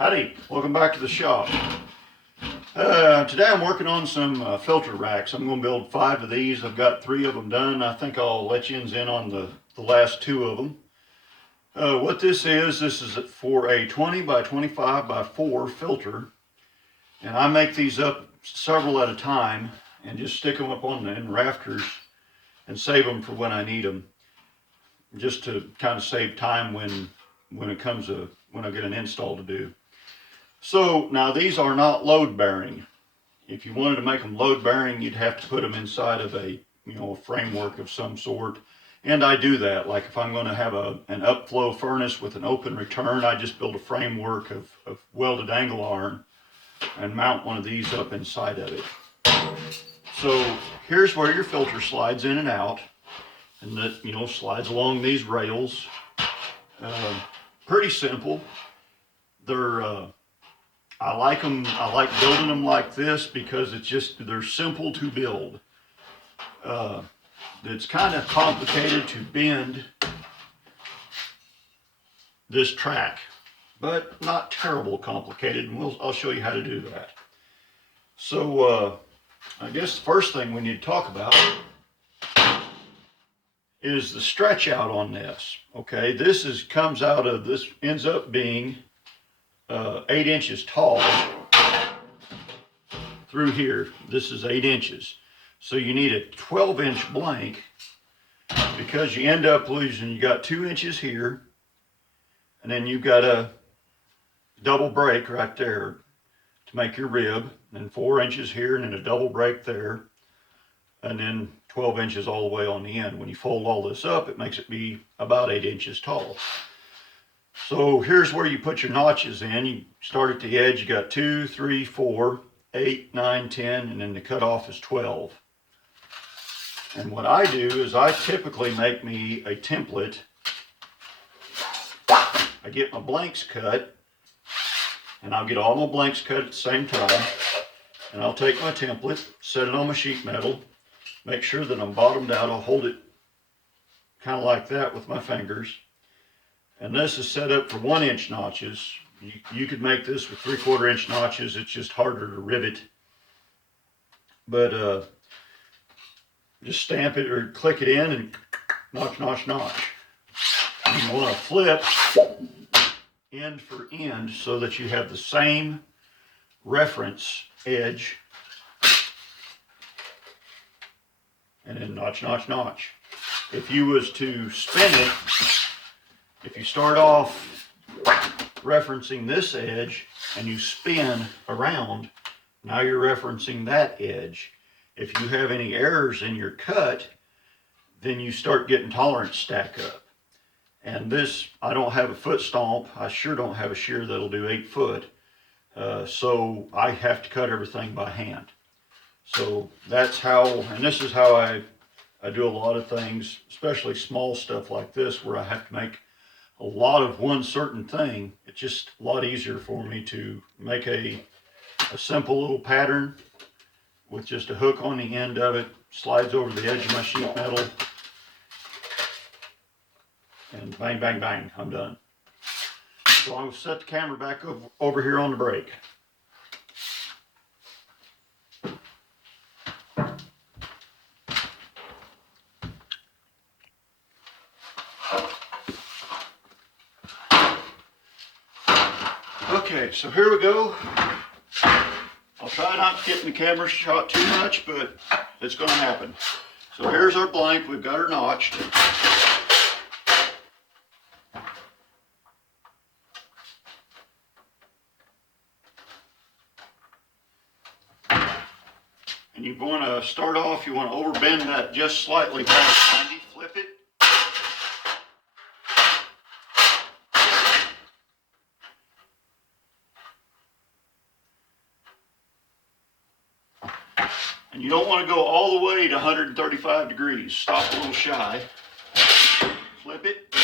Howdy, welcome back to the shop. Today I'm working on some filter racks. I'm going to build 5 of these. I've got 3 of them done. I think I'll let you in on the last 2 of them. What this is for a 20 by 25 by 4 filter. And I make these up several at a time and just stick them up on the rafters and save them for when I need them. Just to kind of save time when I get an install to do. So now these are not load bearing. If you wanted to make them load bearing, you'd have to put them inside of a framework of some sort. And I do that. Like if I'm going to have an upflow furnace with an open return, I just build a framework of welded angle iron and mount one of these up inside of it. So here's where your filter slides in and out, and that slides along these rails. Pretty simple. I like them. I like building them like this because they're simple to build. It's kind of complicated to bend this track, but not terrible complicated, and I'll show you how to do that. So I guess the first thing we need to talk about is the stretch out on this. Okay, this ends up being 8 inches tall through here. This is 8 inches. So you need a 12-inch blank because you end up losing, you got 2 inches here, and then you've got a double break right there to make your rib, and then 4 inches here, and then a double break there, and then 12 inches all the way on the end. When you fold all this up, it makes it be about 8 inches tall. So here's where you put your notches in. You start at the edge, you got 2, 3, 4, 8, 9, 10, and then the cutoff is 12. And what I do is I typically make me a template. I get my blanks cut, and I'll get all my blanks cut at the same time. And I'll take my template, set it on my sheet metal, make sure that I'm bottomed out. I'll hold it kind of like that with my fingers. And this is set up for 1-inch notches. You could make this with 3/4 inch notches. It's just harder to rivet. But just stamp it or click it in and notch, notch, notch. You want to flip end for end so that you have the same reference edge. And then notch, notch, notch. If you was to spin it, if you start off referencing this edge and you spin around, now you're referencing that edge. If you have any errors in your cut, then you start getting tolerance stack up. And this, I don't have a foot stomp. I sure don't have a shear that'll do 8 foot. So I have to cut everything by hand. So that's how, and this is how I do a lot of things, especially small stuff like this where I have to make a lot of one certain thing. It's just a lot easier for me to make a simple little pattern with just a hook on the end of it, slides over the edge of my sheet metal, and bang, bang, bang, I'm done. So I'll set the camera back over here on the brake. Okay, so here we go. I'll try not to get in the camera shot too much, but it's going to happen. So here's our blank. We've got her notched. And you want to start off, you want to overbend that just slightly past 90, flip it. And you don't want to go all the way to 135 degrees. Stop a little shy. Flip it.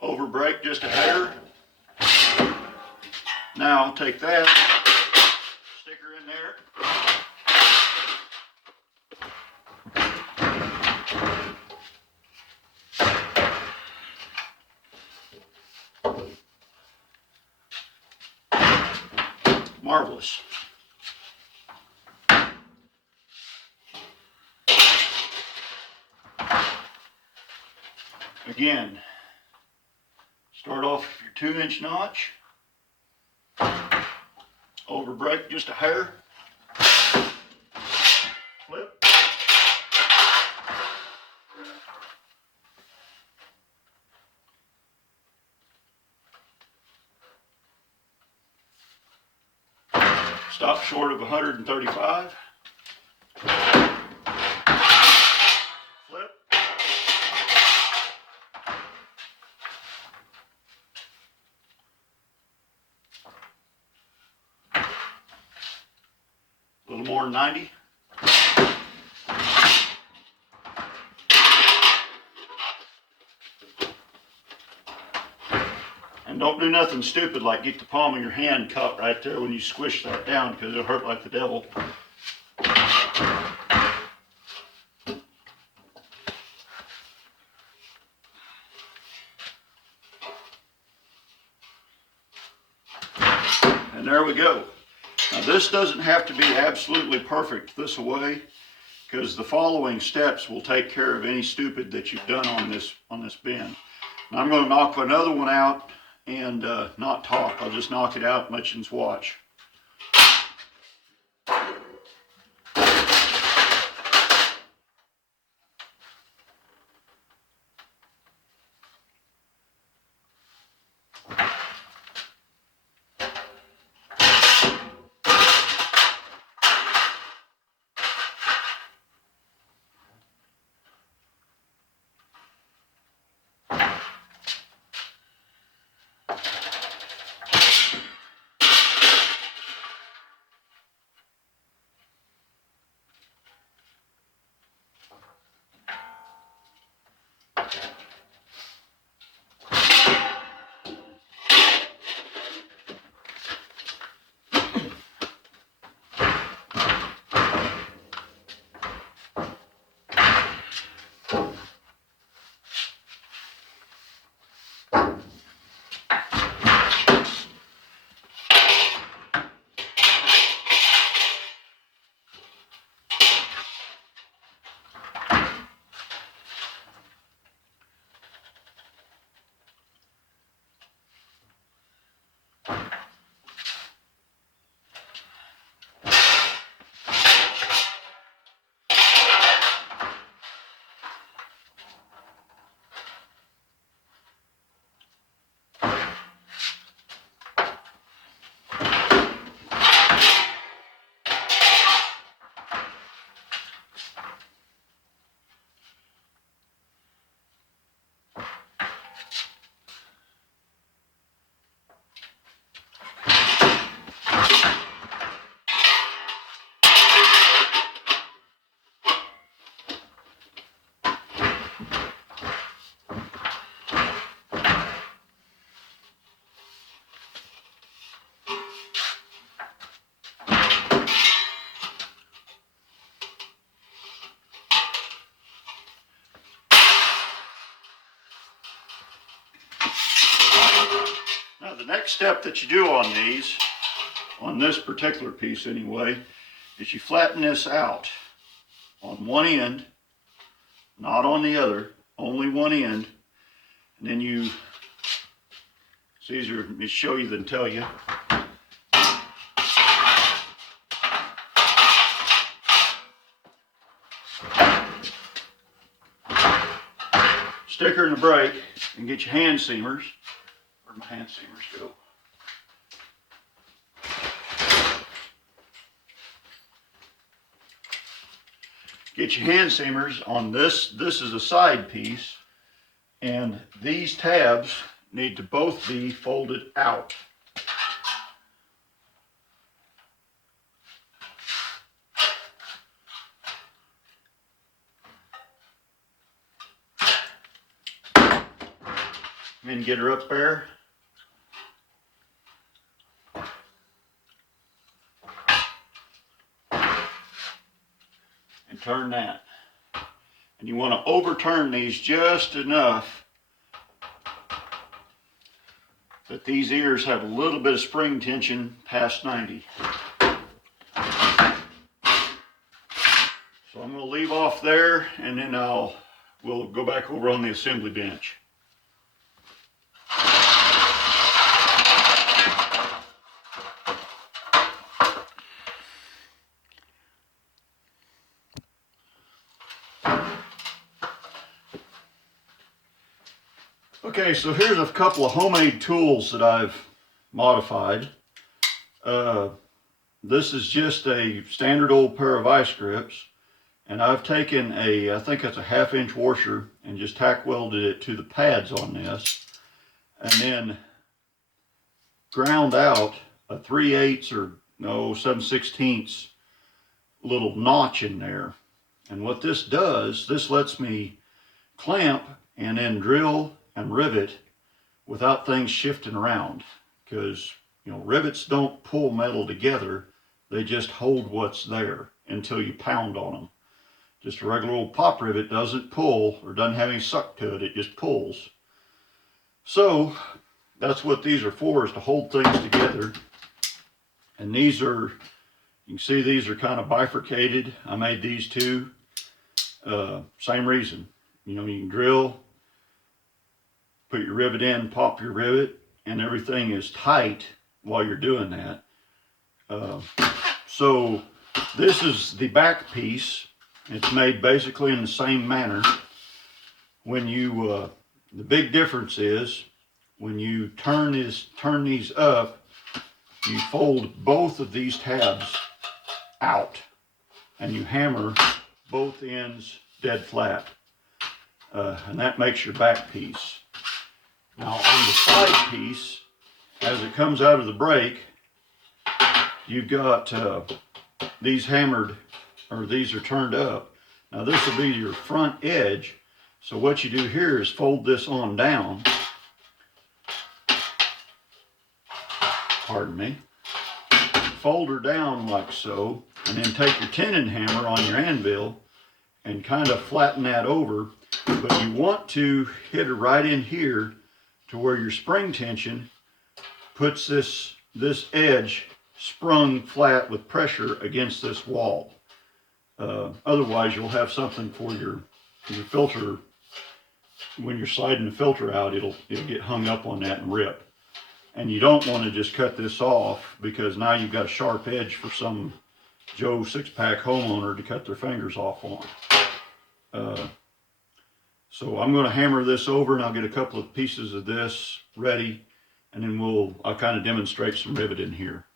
Over brake just a hair. Now take that, stick her in there. marvelous. Again, start off with your 2-inch notch, over break just a hair, flip, stop short of 135, flip, a little more than 90. And don't do nothing stupid like get the palm of your hand caught right there when you squish that down, because it'll hurt like the devil. And there we go. Now this doesn't have to be absolutely perfect this away, because the following steps will take care of any stupid that you've done on this bend. Now I'm going to knock another one out and not talk. I'll just knock it out and let you watch. Now the next step that you do on these, on this particular piece anyway, is you flatten this out on one end, not on the other, only one end, and then you, it's easier to show you than tell you. Stick her in the brake and get your hand seamers. Where'd my hand seamers go? Get your hand seamers on this. This is a side piece, and these tabs need to both be folded out. And get her up there. And turn that. And you want to overturn these just enough that these ears have a little bit of spring tension past 90. So I'm going to leave off there, and then we'll go back over on the assembly bench. Okay, so here's a couple of homemade tools that I've modified. This is just a standard old pair of vice grips, and I've taken I think it's a 1/2 inch washer, and just tack welded it to the pads on this, and then ground out a 3/8 or 7/16 little notch in there. And what this does, this lets me clamp and then drill and rivet without things shifting around, because rivets don't pull metal together, they just hold what's there until you pound on them. Just a regular old pop rivet doesn't pull, or doesn't have any suck to it, it just pulls. So that's what these are for, is to hold things together. And these are, you can see these are kind of bifurcated. I made these two, same reason. You can drill, put your rivet in, pop your rivet, and everything is tight while you're doing that. So this is the back piece. It's made basically in the same manner. When you, the big difference is when you turn these up, you fold both of these tabs out, and you hammer both ends dead flat, and that makes your back piece. Now on the side piece, as it comes out of the brake, you've got these hammered, or these are turned up. Now this will be your front edge. So what you do here is fold this on down. Pardon me. Fold her down like so, and then take your tenon hammer on your anvil and kind of flatten that over. But you want to hit her right in here to where your spring tension puts this edge sprung flat with pressure against this wall. Otherwise you'll have something for your filter. When you're sliding the filter out, it'll get hung up on that and rip. And you don't want to just cut this off, because now you've got a sharp edge for some Joe 6-pack homeowner to cut their fingers off on. So I'm going to hammer this over, and I'll get a couple of pieces of this ready, and then I'll kind of demonstrate some riveting here.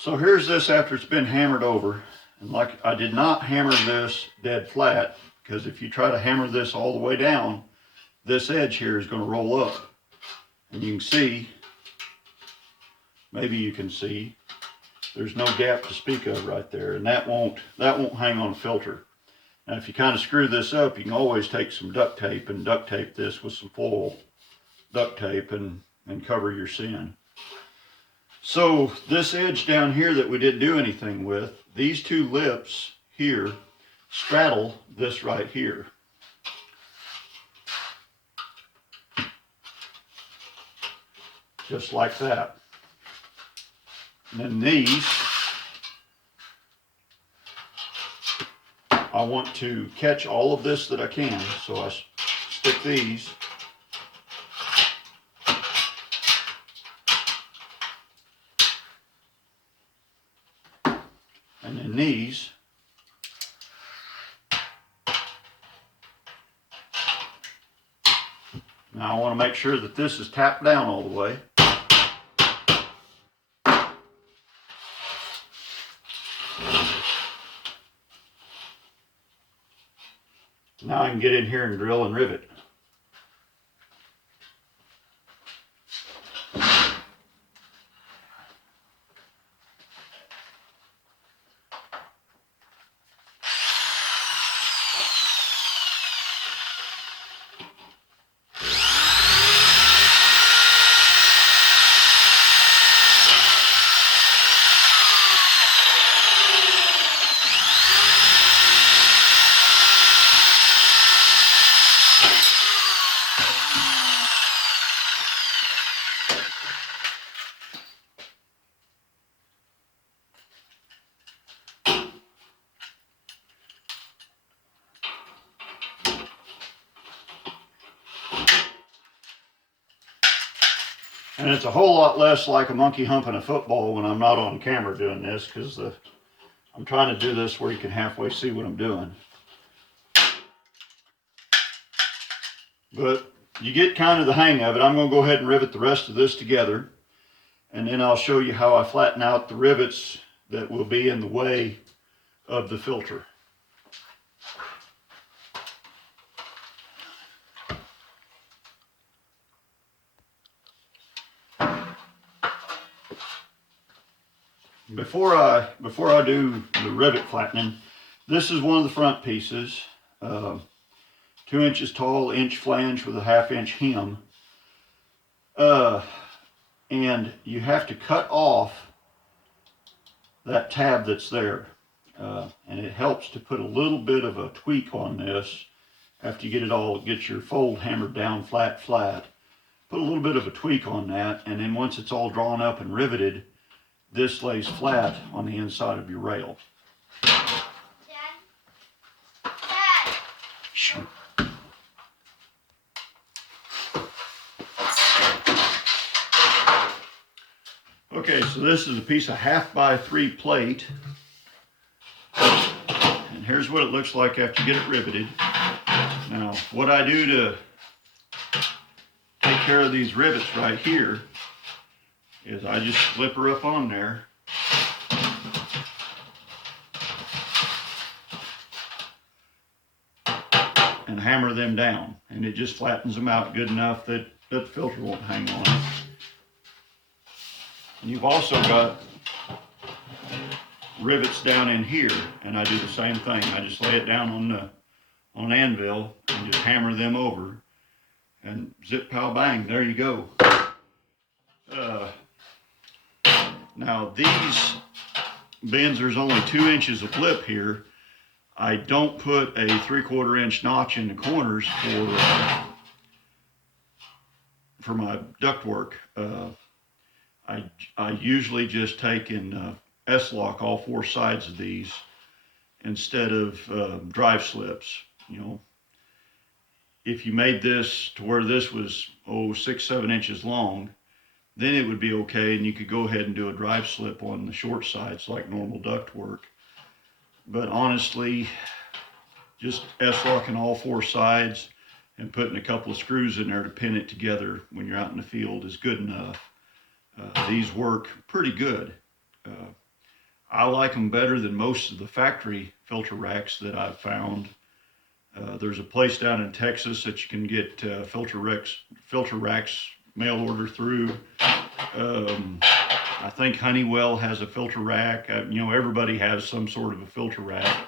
So here's this after it's been hammered over. And like, I did not hammer this dead flat, because if you try to hammer this all the way down, this edge here is going to roll up. And you can see, maybe you can see, there's no gap to speak of right there, and that won't hang on a filter. Now if you kind of screw this up, you can always take some duct tape and duct tape this with some foil duct tape and cover your sin. So this edge down here that we didn't do anything with, these two lips here straddle this right here. Just like that. And then these, I want to catch all of this that I can, so I stick these. And then these. Now I want to make sure that this is tapped down all the way. Now I can get in here and drill and rivet. And it's a whole lot less like a monkey humping a football when I'm not on camera doing this, because I'm trying to do this where you can halfway see what I'm doing. But you get kind of the hang of it. I'm going to go ahead and rivet the rest of this together, and then I'll show you how I flatten out the rivets that will be in the way of the filter. Before I do the rivet flattening, this is one of the front pieces, 2 inches tall, inch flange with a 1/2 inch hem, and you have to cut off that tab that's there, and it helps to put a little bit of a tweak on this after you get your fold hammered down flat. Put a little bit of a tweak on that, and then once it's all drawn up and riveted, this lays flat on the inside of your rail. Dad. Sure. Okay, so this is a piece of 1/2 by 3 plate, and here's what it looks like after you get it riveted. Now, what I do to take care of these rivets right here is I just slip her up on there, and hammer them down, and it just flattens them out good enough that the filter won't hang on it. And you've also got rivets down in here, and I do the same thing. I just lay it down on an anvil and just hammer them over, and zip, pow, bang, there you go. Now these bends, there's only 2 inches of lip here. I don't put a 3/4 inch notch in the corners for my ductwork. I usually just take and S-lock all 4 sides of these instead of drive slips. You know, if you made this to where this was 6-7 inches long, then it would be okay, and you could go ahead and do a drive slip on the short sides like normal ductwork. But honestly, just S-locking all 4 sides and putting a couple of screws in there to pin it together when you're out in the field is good enough. These work pretty good. I like them better than most of the factory filter racks that I've found. There's a place down in Texas that you can get filter racks mail order through. I think Honeywell has a filter rack. You know, everybody has some sort of a filter rack.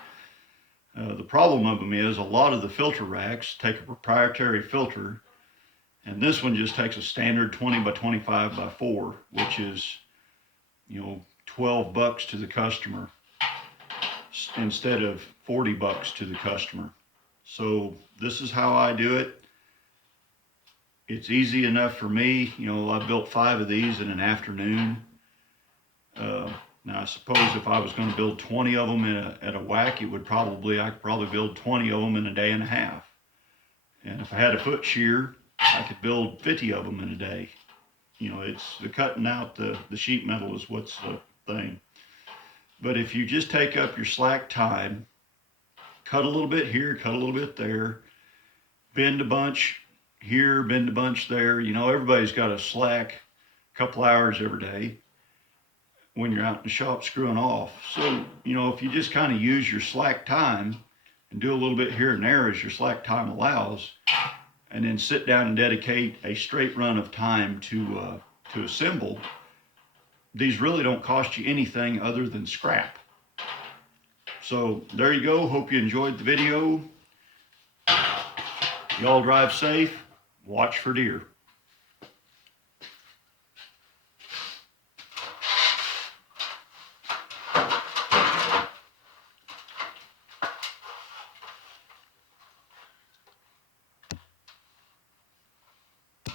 The problem of them is a lot of the filter racks take a proprietary filter, and this one just takes a standard 20 by 25 by 4, which is, you know, $12 to the customer instead of $40 to the customer. So this is how I do it. It's easy enough for me. You know, I built 5 of these in an afternoon. Now I suppose if I was going to build 20 of them at a whack, I could probably build 20 of them in a day and a half. And if I had a foot shear, I could build 50 of them in a day. You know, it's the cutting out the sheet metal is what's the thing. But if you just take up your slack time, cut a little bit here, cut a little bit there, bend a bunch here, bend a bunch there. You know, everybody's got a slack couple hours every day when you're out in the shop screwing off. So, you know, if you just kind of use your slack time and do a little bit here and there as your slack time allows, and then sit down and dedicate a straight run of time to assemble, these really don't cost you anything other than scrap. So there you go. Hope you enjoyed the video. Y'all drive safe. Watch for deer.